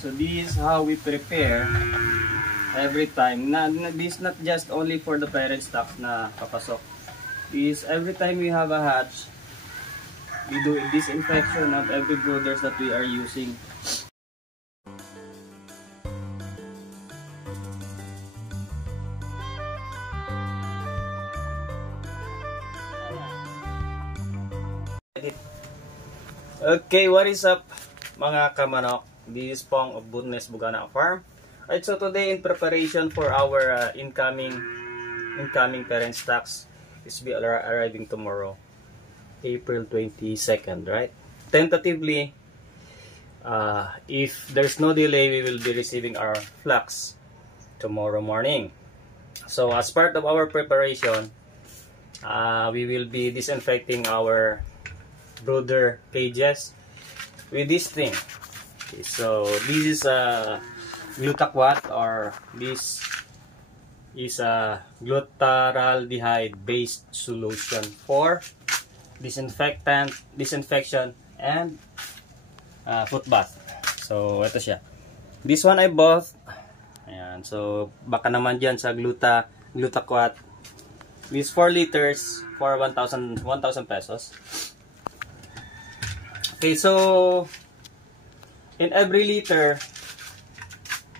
So this is how we prepare every time. This not just only for the parent stocks na papasok. This every time we have a hatch, we do disinfection of every brooders that we are using. Okay, what is up mga kamanok? This is Pong of Bootnest Bugana Farm. Alright, so today in preparation for our incoming parent stocks is be arriving tomorrow, April 22nd, right? Tentatively, if there's no delay, we will be receiving our flocks tomorrow morning. So as part of our preparation, we will be disinfecting our brooder cages with this thing. Okay, so this is a glutaquat, or this is a glutaraldehyde based solution for disinfection and foot bath. So ito siya. This one I bought. Ayan, so baka naman dyan sa glutaquat. This 4 liters for 1,000 pesos. Okay, so in every liter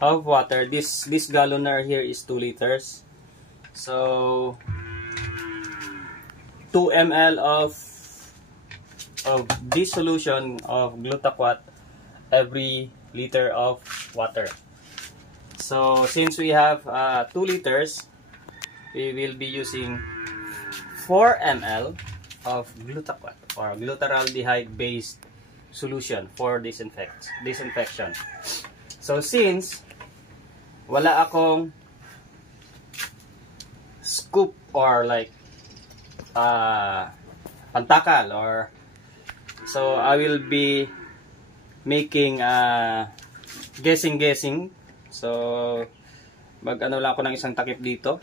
of water, this galloner here is 2 liters. So 2 ml of this solution of glutaquat every liter of water. So since we have 2 liters, we will be using 4 ml of glutaquat or glutaraldehyde based solution for disinfection. So since wala akong scoop or like pantakal, or so I will be making guessing. So mag-ano lang ako ng isang takip dito,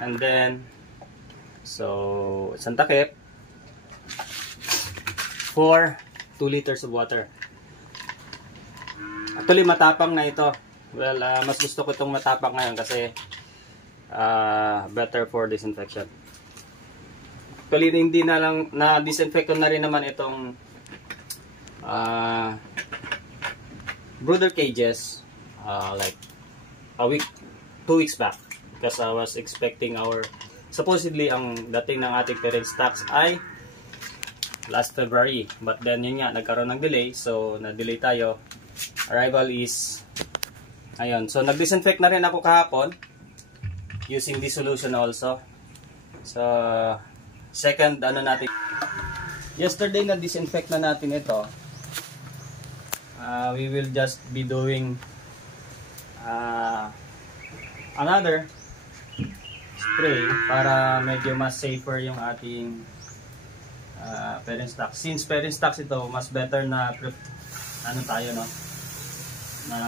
and then so isang takip for 2 liters of water. Actually matapang na ito. Well, mas gusto ko itong matapang ngayon kasi better for disinfection. Actually hindi na lang na disinfect ko na rin naman itong brooder cages like 2 weeks back, because I was expecting supposedly ang dating ng ating parent stocks ay last February, but then yun nga, nagkaroon ng delay, so na-delay tayo. Arrival is ayun, so nag-disinfect na rin ako kahapon using this solution also. So second natin, yesterday na disinfect na natin ito. We will just be doing another spray para medyo mas safer yung ating parent stocks. Since parent stocks ito, mas better na tayo, no, na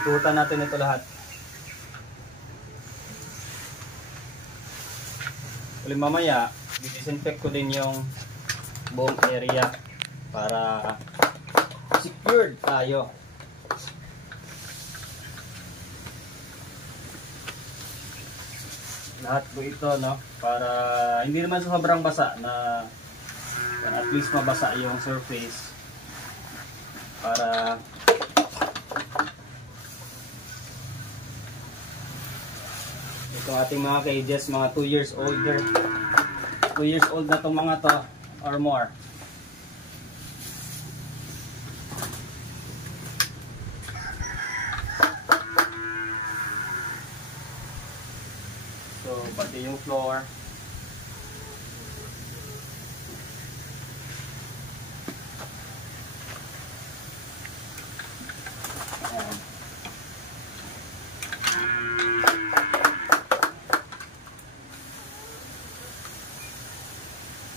itutan natin ito lahat. Ulit mamaya disinfect ko din yung buong area para secured tayo. Lahat po ito, no, para hindi naman sobrang basa, na at least mabasa yung surface, para itong ating mga cages, mga 2 years old na itong mga to or more. So pati yung floor. Ayan.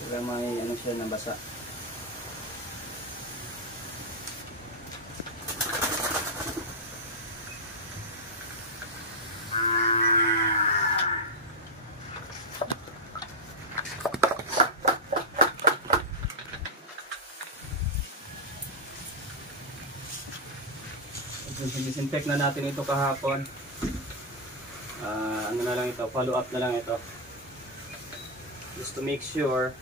Wala may ano siya na basa. Disinfect na natin ito kahapon. Ano na lang ito, follow up na lang ito. Just to make sure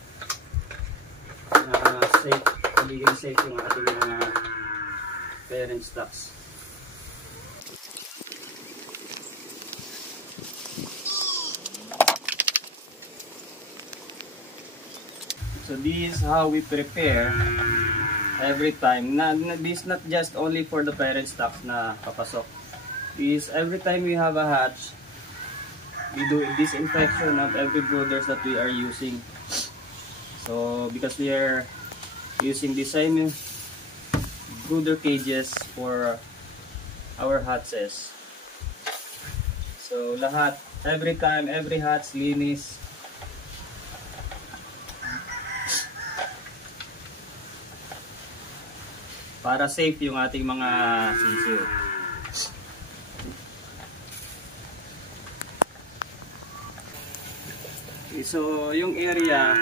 na safe, magiging safe yung ating mga parent stocks. So this is how we prepare every time. This is not just only for the parent stocks na papasok. This every time we have a hatch, we do disinfection of every brooders that we are using. So because we are using the same brooder cages for our hatches. So lahat, every time, every hatch linis. Para safe yung ating mga sisiw. Okay, so yung area,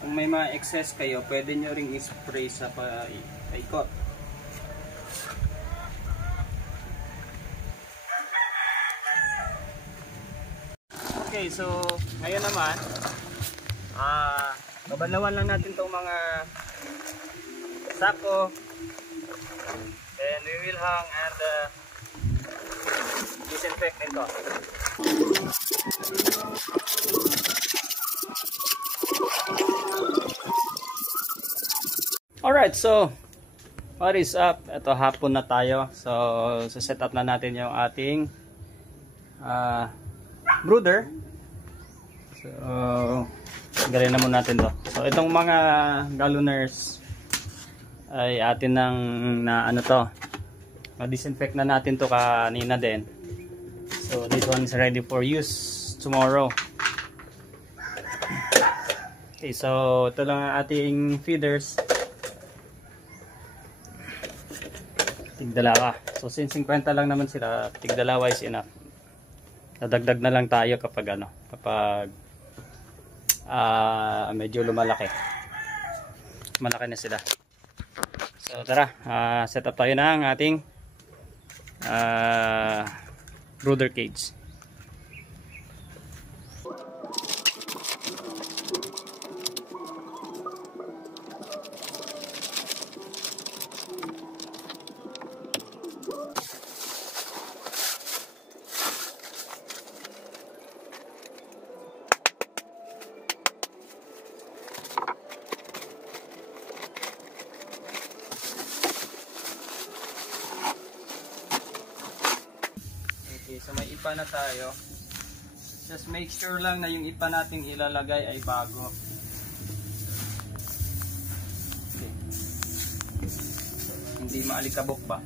kung may mga excess kayo, pwede nyo ring i-spray sa paikot. Okay, so ngayon naman, babalawan lang natin itong mga sako, and we will hang and disinfect ito. Alright, so what is up? Ito, hapon na tayo. So set up na natin yung ating brooder. So galing na muna natin to. So itong mga galloners ay atin nang na ano to, disinfect na natin to kanina din. So this one is ready for use tomorrow. Okay, so ito lang ang ating feeders. Tigdalawa. So since 50 lang naman sila, tigdalawa is enough. Dadagdag na lang tayo kapag ano, kapag medyo lumalaki. Malaki na sila. So tara, set up tayo ng ating brooder cage. Okay, so may ipa na tayo. Just make sure lang na yung ipa nating ilalagay ay bago. Okay. Hindi maalikabok ba?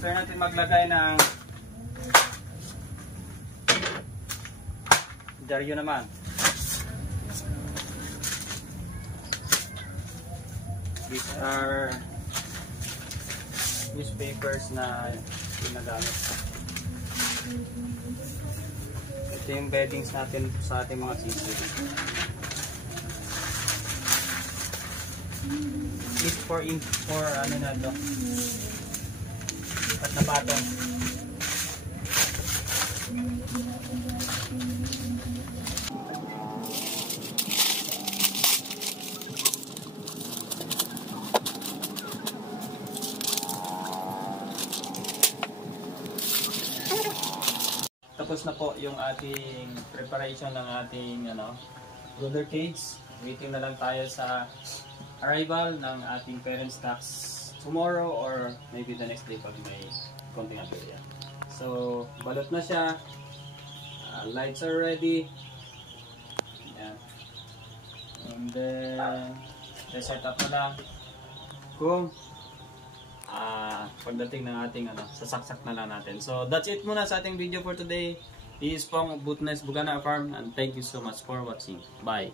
After natin maglagay ng dyaryo naman, these are newspapers na ginagamit. Ito yung beddings natin sa ating mga sisig. It's for ano na to, at na patong. Tapos na po yung ating preparation ng ating brooder cage. Waiting na lang tayo sa arrival ng ating parent stocks tomorrow or maybe the next day pag may konting aberya. So balot na siya, lights are ready. Yan. And then set up na lang kung pagdating ng ating sasaksak na lang natin. So that's it muna sa ating video for today. This is Pong Butnes Bugana Farm, and thank you so much for watching. Bye.